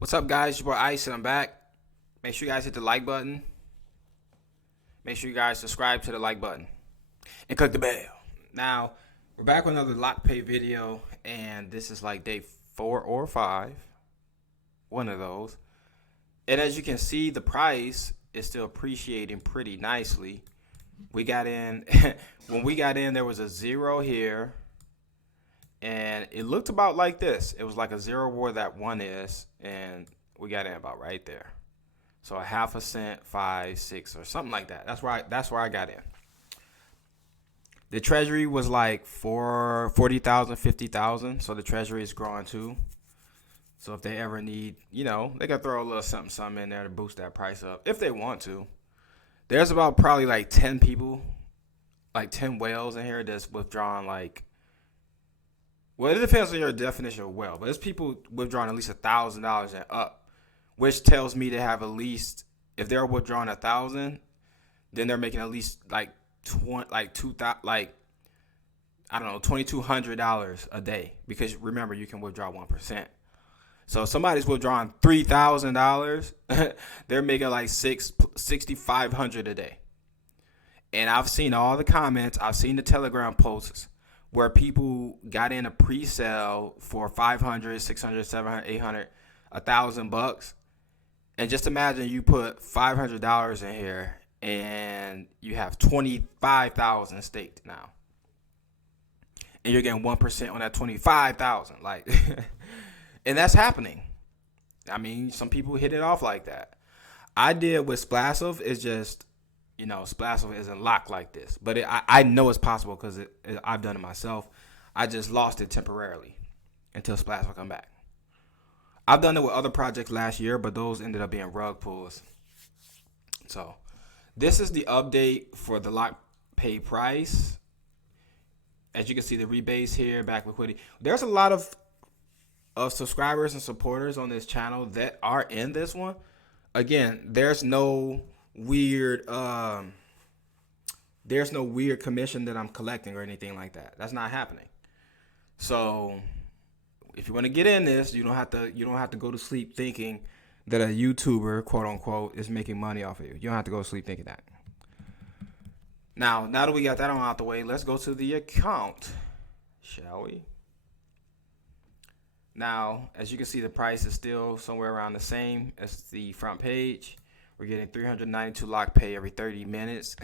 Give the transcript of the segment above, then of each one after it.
What's up, guys? Your boy Ice, and I'm back. Make sure you guys hit the like button. Make sure you guys subscribe to the like button and click the bell. Now, we're back with another Lockpay video, and this is like day 4 or 5, one of those. And as you can see, the price is still appreciating pretty nicely. We got in, when we got in, there was a 0 here, and it looked about like this. It was like a 0 where that 1 is, and we got in about right there. So a half a cent, 5, 6, or something like that. That's where I got in. The treasury was like 40,000, 50,000. So the treasury is growing too. So if they ever need, they can throw a little something in there to boost that price up if they want to. There's about probably like 10 people, like 10 whales in here that's withdrawing like, well, it depends on your definition of whale, but there's people withdrawing at least $1,000 and up, which tells me they have at least, if they're withdrawing 1,000, then they're making at least like $2,200 a day, because remember, you can withdraw 1%. So if somebody's withdrawing $3,000, they're making like $6,500 a day. And I've seen all the comments, I've seen the Telegram posts where people got in a pre-sale for 500, 600, 700, 800, $1,000. And just imagine you put $500 in here and you have 25,000 staked now. And you're getting 1% on that 25,000. Like, and that's happening. I mean, some people hit it off like that. I did with Splasov. It's just, Splasov isn't locked like this. But I know it's possible because I've done it myself. I just lost it temporarily until Splasov come back. I've done it with other projects last year, but those ended up being rug pulls. So this is the update for the Lockpay price. As you can see, the rebase here, back liquidity. There's a lot of subscribers and supporters on this channel that are in this one. Again, there's no weird commission that I'm collecting or anything like that. That's not happening. So if you want to get in this, you don't have to go to sleep thinking that a YouTuber, quote unquote, is making money off of you. You don't have to go to sleep thinking that. Now that we got that on out the way, let's go to the account, shall we? Now, as you can see, the price is still somewhere around the same as the front page. We're getting 392 Lockpay every 30 minutes.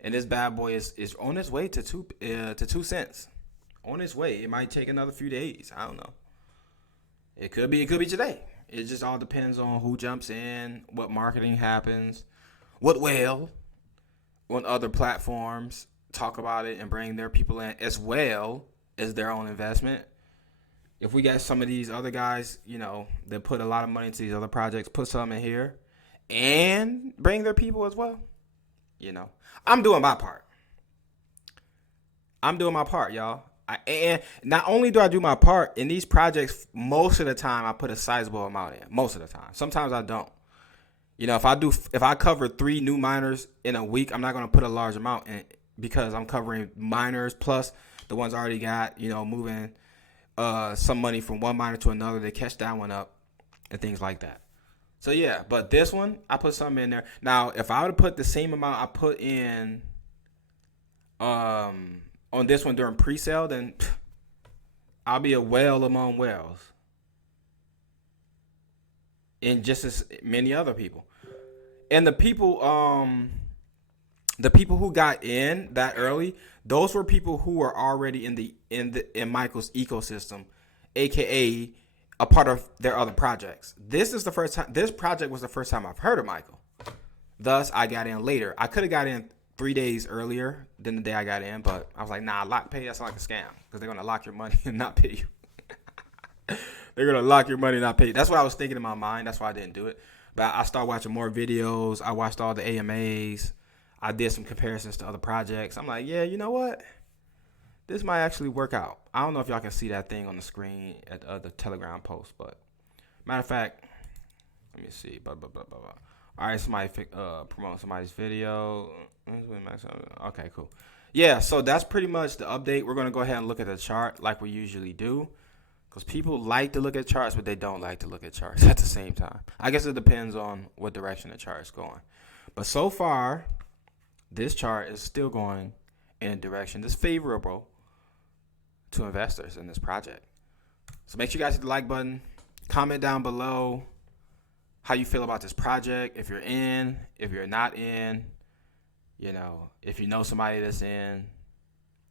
And this bad boy is on its way to 2 cents. On its way. It might take another few days. I don't know. It could be today. It just all depends on who jumps in, what marketing happens, what whale on other platforms talk about it and bring their people in as well as their own investment. If we got some of these other guys, that put a lot of money into these other projects, put some in here and bring their people as well. I'm doing my part. Y'all. And not only do I do my part in these projects, most of the time I put a sizable amount in. Most of the time. Sometimes I don't. If I cover 3 new miners in a week, I'm not going to put a large amount in because I'm covering miners plus the ones I already got, moving some money from one miner to another to catch that one up and things like that. So yeah, but this one, I put something in there. Now, if I would have put the same amount I put in on this one during pre-sale, then I'll be a whale among whales. And just as many other people. And the people who got in that early, those were people who were already in Michael's ecosystem, aka a part of their other projects. This project was the first time I've heard of Michael. Thus, I got in later. I could have got in 3 days earlier than the day I got in, but I was like, nah, Lockpay, that's like a scam because they're gonna lock your money and not pay you. They're gonna lock your money and not pay you. That's what I was thinking in my mind. That's why I didn't do it. But I started watching more videos. I watched all the AMAs. I did some comparisons to other projects. I'm like, yeah, you know what? This might actually work out. I don't know if y'all can see that thing on the screen at the Telegram post, but matter of fact, let me see. Blah, blah, blah, blah, blah. All right, somebody promote somebody's video. Okay, cool. Yeah, so that's pretty much the update. We're going to go ahead and look at the chart like we usually do. Because people like to look at charts, but they don't like to look at charts at the same time. I guess it depends on what direction the chart is going. But so far, this chart is still going in a direction that's favorable to investors in this project. So make sure you guys hit the like button. Comment down below how you feel about this project. If you're in, if you're not in, if you know somebody that's in,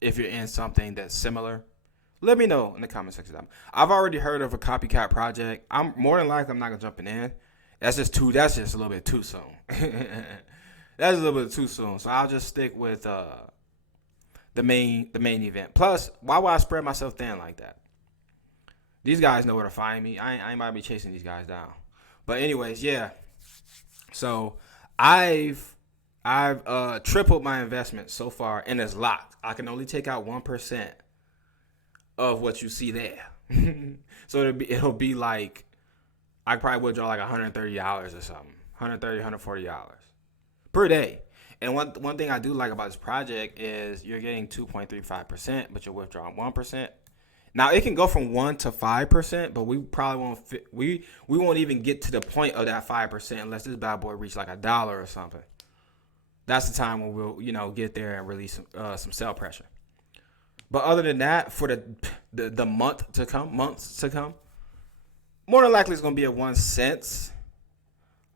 if you're in something that's similar, let me know in the comment section. I've already heard of a copycat project. I'm more than likely I'm not gonna jump in. That's just a little bit too soon. That's a little bit too soon. So I'll just stick with the main event. Plus, why would I spread myself thin like that? These guys know where to find me. I ain't about to be chasing these guys down. But anyways, yeah. So I've tripled my investment so far, and it's locked. I can only take out 1% of what you see there. So it'll be like I probably withdraw like $130 or something, $130, $140 per day. And one thing I do like about this project is you're getting 2.35%, but you're withdrawing 1%. Now it can go from 1 to 5%, but we probably won't we won't even get to the point of that 5% unless this bad boy reach like $1 or something. That's the time when we'll get there and release some sell pressure. But other than that, for the months to come, more than likely it's gonna be at 1 cent,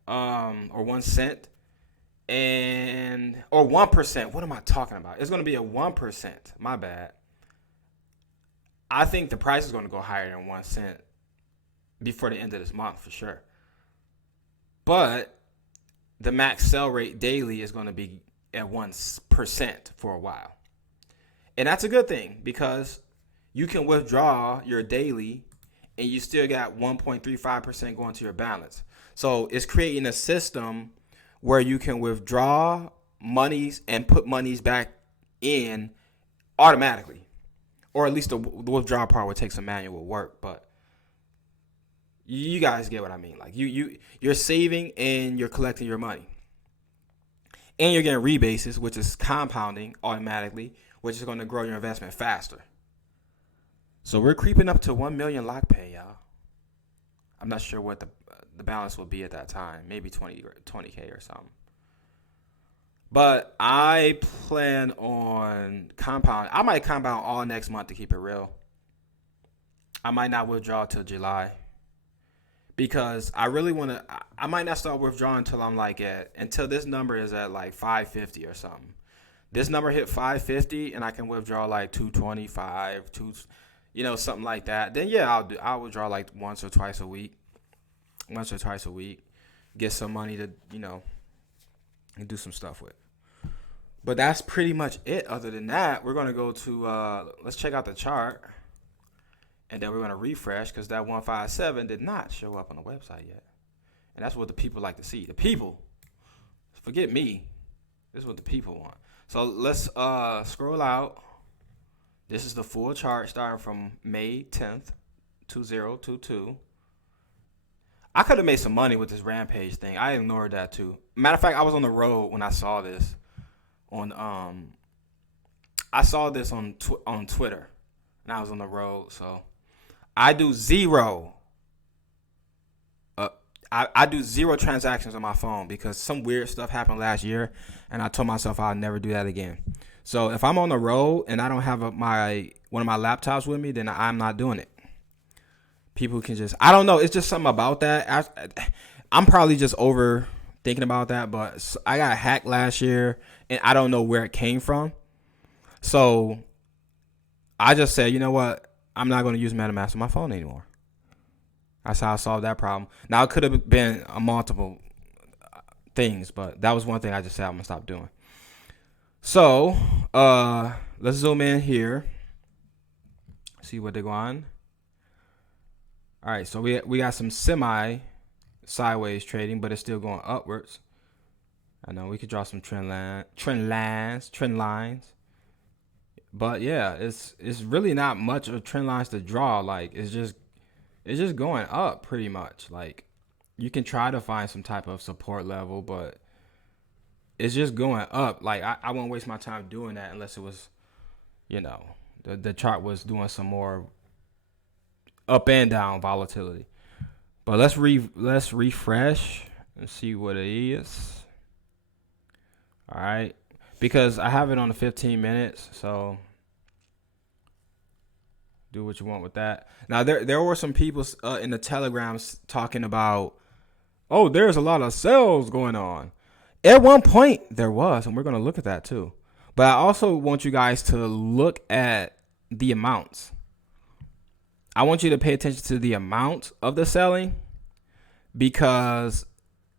or 1 cent, or 1%. What am I talking about? It's gonna be at 1%. My bad. I think the price is gonna go higher than 1 cent before the end of this month for sure. But the max sell rate daily is gonna be at 1% for a while. And that's a good thing because you can withdraw your daily and you still got 1.35% going to your balance. So it's creating a system where you can withdraw monies and put monies back in automatically. Or at least the withdrawal part would take some manual work, but you guys get what I mean. Like you're saving and you're collecting your money. And you're getting rebases, which is compounding automatically, which is going to grow your investment faster. So we're creeping up to 1 million Lockpay, y'all. I'm not sure what the balance will be at that time. Maybe 20K or something. But I plan on compound. I might compound all next month to keep it real. I might not withdraw till July. Because I really want to. I might not start withdrawing until this number is at like 550 or something. This number hit 550 and I can withdraw like 225, something like that. Then yeah, I'll withdraw like once or twice a week. Get some money to, and do some stuff with. But that's pretty much it. Other than that, we're going to go to let's check out the chart. And then we're going to refresh because that 157 did not show up on the website yet. And that's what the people like to see. The people. Forget me. This is what the people want. So let's scroll out. This is the full chart starting from May 10th, 2022. I could have made some money with this rampage thing. I ignored that too. Matter of fact, I was on the road when I saw this on Twitter. And I was on the road, so I do zero. I do zero transactions on my phone because some weird stuff happened last year, and I told myself I'll never do that again. So if I'm on the road and I don't have one of my laptops with me, then I'm not doing it. People can I don't know. It's just something about that. I'm probably just over thinking about that, but I got hacked last year, and I don't know where it came from. So I just said, you know what? I'm not going to use MetaMask on my phone anymore. That's how I solved that problem. Now, it could have been multiple things, but that was one thing I just said I'm going to stop doing. So, let's zoom in here. See what they're going. All right, so we got some sideways trading, but it's still going upwards. I know we could draw some trend lines. But yeah, it's really not much of trend lines to draw. Like it's just going up pretty much. Like you can try to find some type of support level, but it's just going up. Like I won't waste my time doing that unless it was, the chart was doing some more up and down volatility. But let's refresh and see what it is. All right, because I have it on the 15 minutes, so do what you want with that. Now there were some people in the telegrams talking about, oh, there's a lot of sales going on. At one point there was, and we're going to look at that too. But I also want you guys to look at the amounts. I want you to pay attention to the amount of the selling, because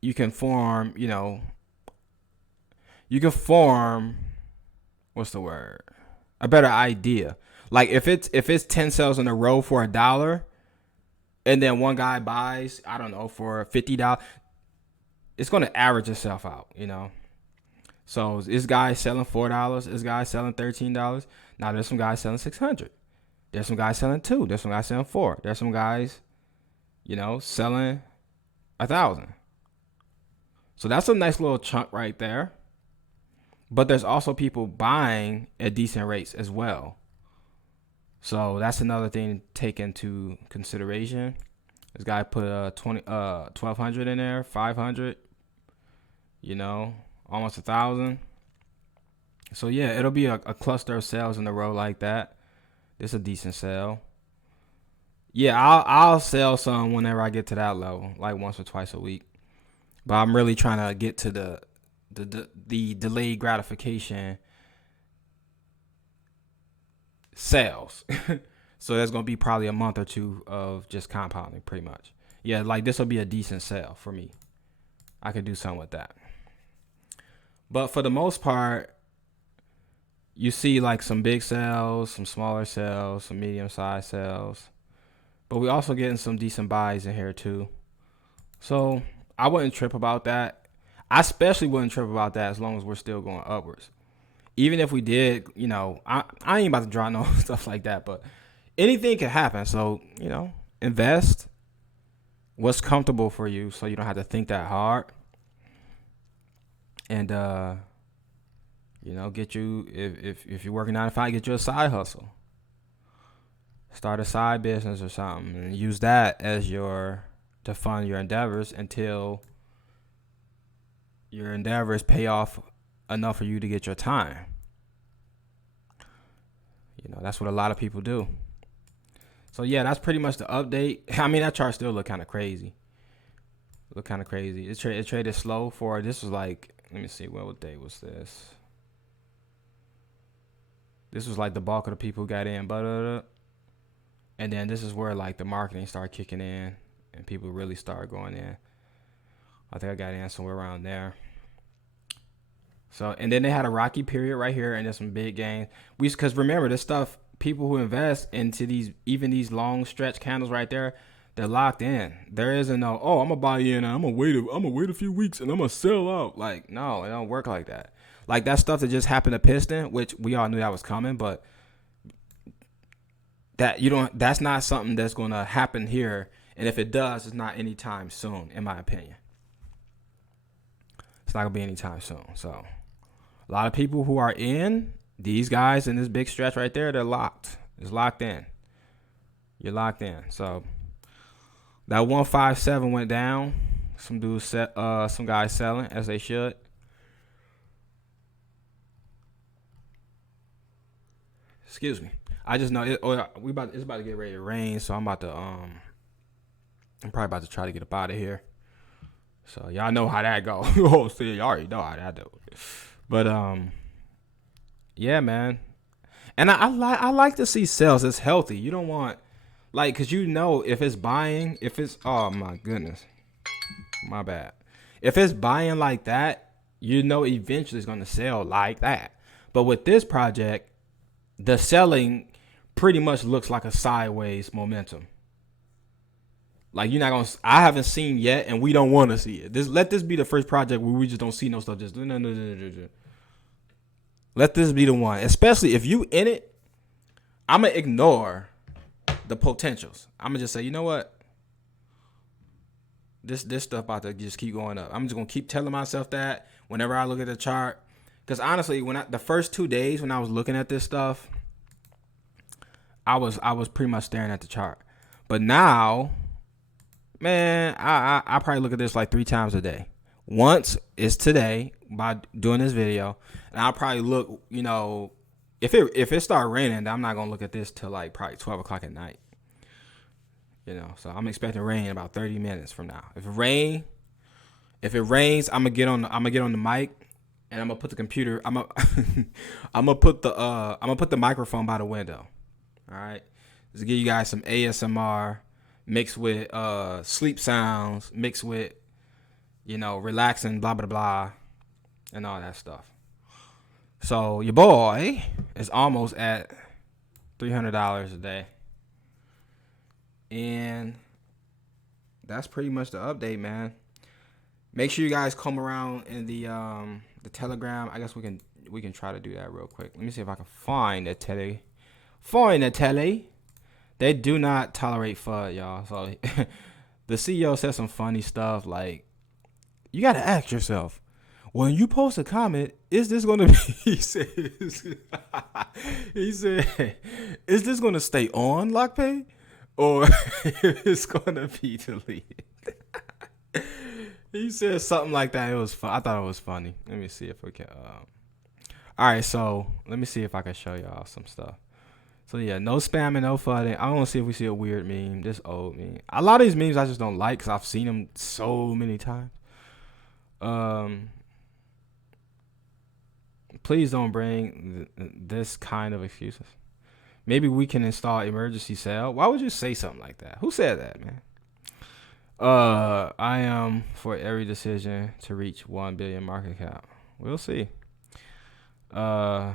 you can form, what's the word? A better idea. Like if it's 10 sales in a row for $1, and then one guy buys, I don't know, for $50, it's going to average itself out, So this guy's selling $4, this guy's selling $13. Now there's some guys selling $600. There's some guys selling $2. There's some guys selling $4. There's some guys, selling $1,000. So that's a nice little chunk right there. But there's also people buying at decent rates as well. So that's another thing to take into consideration. This guy put 1,200 in there, 500, almost 1,000. So yeah, it'll be a cluster of sales in a row like that. This is a decent sale. Yeah, I'll sell some whenever I get to that level, like once or twice a week. But I'm really trying to get to the delayed gratification sales. So that's going to be probably a month or two of just compounding pretty much. Yeah, like this will be a decent sale for me. I could do something with that. But for the most part, you see like some big sales, some smaller sales, some medium-sized sales. But we also getting some decent buys in here too. So I wouldn't trip about that. I especially wouldn't trip about that as long as we're still going upwards. Even if we did, I ain't about to draw no stuff like that, but anything can happen. So, invest what's comfortable for you so you don't have to think that hard. And, get you, if you're working 9 to 5, get you a side hustle. Start a side business or something and use that as to fund your endeavors until your endeavors pay off enough for you to get your time. That's what a lot of people do. So yeah, that's pretty much the update. I mean, that chart still look kind of crazy. It traded slow for, this was like, let me see, what day was this? This was like the bulk of the people who got in, and then this is where like the marketing started kicking in and people really started going in. I think I got in somewhere around there. So, and then they had a rocky period right here, and there's some big gains. Because remember, this stuff, people who invest into these long stretch candles right there, they're locked in. There isn't no, I'm gonna buy in and I'm gonna wait a few weeks and I'm gonna sell out. Like, no, it don't work like that. Like that stuff that just happened to Piston, which we all knew that was coming, but that's not something that's gonna happen here. And if it does, it's not anytime soon, in my opinion. It's not gonna be anytime soon. So a lot of people who are in, these guys in this big stretch right there, they're locked. It's locked in. You're locked in. So that 157 went down. Some dudes some guys selling as they should. Excuse me. I just know it's about to get ready to rain, so I'm probably about to try to get up out of here. So y'all know how that go. Oh, see, y'all already know how that do. But yeah, man. And I like to see sales. It's healthy. You don't want because if it's buying, oh my goodness, my bad. If it's buying like that, eventually it's gonna sell like that. But with this project, the selling pretty much looks like a sideways momentum. Like I haven't seen yet, and we don't want to see it. Let this be the first project where we just don't see no stuff. Just no. Let this be the one. Especially if you in it, I'm gonna ignore the potentials. I'm gonna just say, you know what? This stuff about to just keep going up. I'm just gonna keep telling myself that whenever I look at the chart. Because honestly, the first 2 days when I was looking at this stuff, I was pretty much staring at the chart. But now, man, I probably look at this like 3 times a day. Once is today by doing this video, and I'll probably look, if it start raining, I'm not gonna look at this till like probably 12 o'clock at night. So I'm expecting rain in about 30 minutes from now. If it rains, I'm gonna get on the mic, and I'm gonna put the computer. I'm gonna put the microphone by the window. All right, just to give you guys some ASMR mixed with sleep sounds, mixed with relaxing, blah blah blah, and all that stuff. So your boy is almost at $300 a day. And that's pretty much the update, man. Make sure you guys come around in the Telegram. I guess we can try to do that real quick. Let me see if I can find the tele. They do not tolerate FUD, y'all. So the CEO said some funny stuff like, you got to ask yourself, when you post a comment, is this going to be, he said, is this going to stay on Lockpay? Or it's gonna be deleted. He said something like that. It was fun. I thought it was funny. Let me see if we can. All right, so let me see if I can show y'all some stuff. So yeah, no spamming, no flooding. I want to see if we see a weird meme. This old meme. A lot of these memes I just don't like because I've seen them so many times. Please don't bring this kind of excuses. Maybe we can install emergency sale. Why would you say something like that? Who said that, man? I am for every decision to reach 1 billion market cap. We'll see. I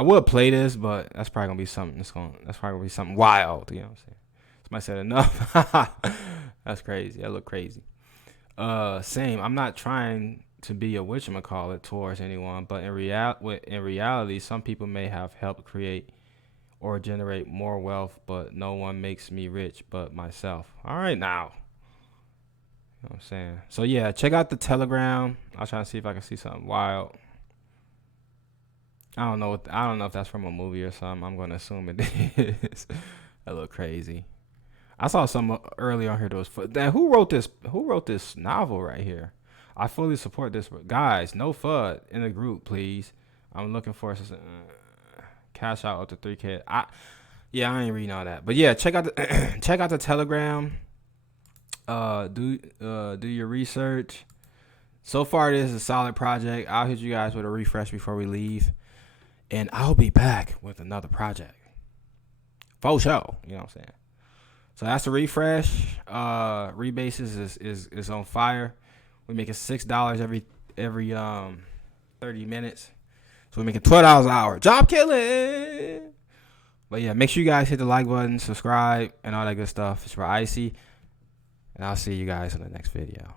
would play this, but that's probably gonna be something. That's probably gonna be something wild. You know what I'm saying? Somebody said enough. That's crazy. That look crazy. Same. I'm not trying to be a whatchamacallit towards anyone, but in reality, some people may have helped create or generate more wealth, but no one makes me rich but myself. All right, now. You know what I'm saying? So yeah, check out the Telegram. I'll try to see if I can see something wild. I don't know if that's from a movie or something. I'm gonna assume it is. That look crazy. I saw some earlier on here that was then who wrote this novel right here? I fully support this. Guys, no FUD in the group, please. I'm looking for cash out up to 3K. I ain't reading all that. But yeah, check out the Telegram. Do your research. So far, this is a solid project. I'll hit you guys with a refresh before we leave. And I'll be back with another project. For sure. You know what I'm saying? So that's the refresh. Rebases is on fire. We're making $6 every 30 minutes. So we're making $12 an hour. Job killing. But yeah, make sure you guys hit the like button, subscribe, and all that good stuff. It's for Icy. And I'll see you guys in the next video.